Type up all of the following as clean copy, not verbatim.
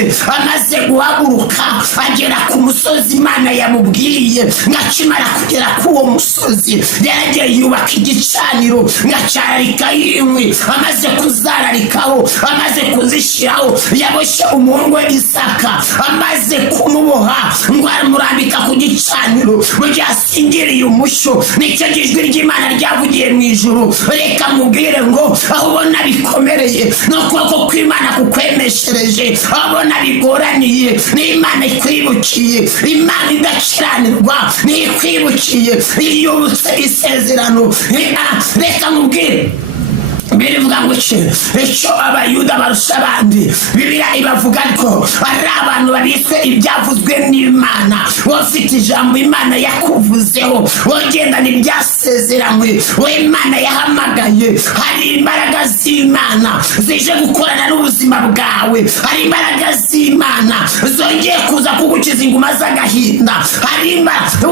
amaze guhaguruka agera ku musozi Imana yamubwiye. Ngakimara kugera ku uwo musozi yaragiye yubaka igicaniro ngacararika inkwi. Amaze kuzararikaho, amaze kuzishiraho, yaboshye umuhungu we Isaka. Amaze kumuboha ngo aramurambika ku gicaniro mu gihe asingiriye umushyo. Nicyo jwi ry'Imana ryavugiye mu ijuru. Reka mubwire ngo aho ubona bikomereye n'ukuboko kw'Imana kukwemeshereje, aho ubona bigoraniye n'Imana ikwibukiye. Imana idakiranirwa n'ikwibukiye, iyubutse isezerano. Reka mubwire birivuga ngo icyo abayuda barusha abandi, Bibiliya ibavuga ko ari abantu babiswe ibyavuzwe n'Imana. Wofite ijambo Imana yakuvuzeho, wogendana ibyasezeranywe, we Imana yahamagaye. Hari imbaraga z'Imana zije gukorana n'ubuzima bwawe. Hari imbaraga z'Imana zongeye kuza kugukiza inguma z'agahinda. Hari imbaraga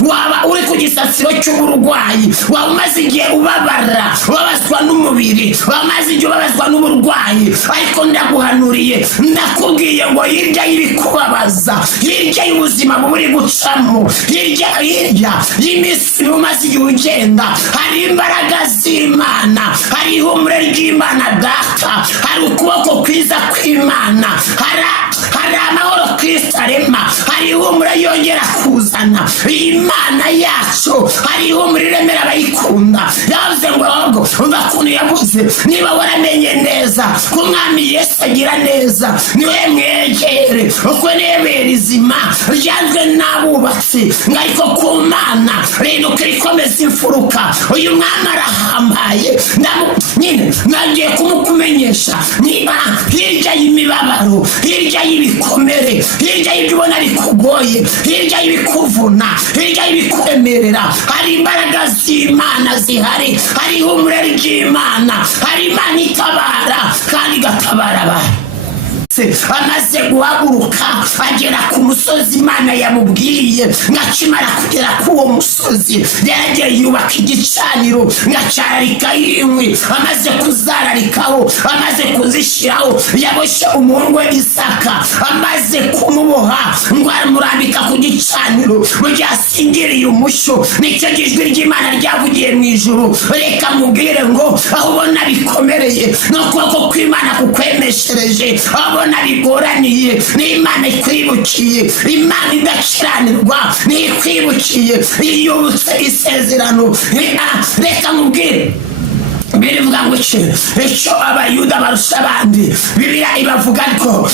waba uri ku gisasiro cy'uburwayi, waba umaze igihe ubabara, wabazwa n'umubiri, wamaze igihe ubabazwa n'uburwayi, ariko ndaguhanuriye, ndakubwiye ngo hirya y'ibikubabaza, hirya y'ubuzima buri gucamo, hirya y'iminsi umaze igihe ugenda, hari imbaraga z'Imana, hari ihumure ry'Imana Data, hari ukuboko kwiza kw'Imana, hari amahoro Kristo arema, hari ihumure yongera kuzana. Imana yacu hari ihumure iremera abayikunda. Yavuze ngo ahubwo umva ukuntu yavuze, niba waramenye neza ko Umwami Yesu agira neza, niwe mwegere, uko niwe rizima ryanzwe n'abubatsi. Ariko ku Mana rinuka rikomeza imfuruka. Uyu Mwami arahambaye. Nyine nagiye kumukumenyesha, niba hirya y'imibabaro, hirya y'ibikomere, hirya y'ibyo ubona bikugoye, hirya y'ibikuvuna, hirya y'ibikuremerera, hari imbaraga z'Imana zihari. Hari ihumure ry'Imana, hari Imana itabara kandi igatabara abantu. Amaze guhaguruka agera ku musozi Imana yamubwiye. Ngakimara kugera ku uwo musozi yaragiye yubaka igicaniro ngacararika inkwi. Amaze kuzararikaho, amaze kuzishiraho, yaboshye umuhungu we Isaka. Amaze kumuboha ngo aramurambika ku gicaniro mu gihe asingiriye umushyo. Nicyo jwi ry'Imana ryavugiye mu ijuru. Reka mubwire ngo aho ubona bikomereye n'ukuboko kw'Imana kukwemeshereje, aho bigoraniye n'Imana ikwibukiye. Imana idakiranirwa n'ikwibukiye, iyubutse isezerano. Reka mubwire birivuga ngo icyo abayuda barusha abandi, Bibiliya ibavuga ko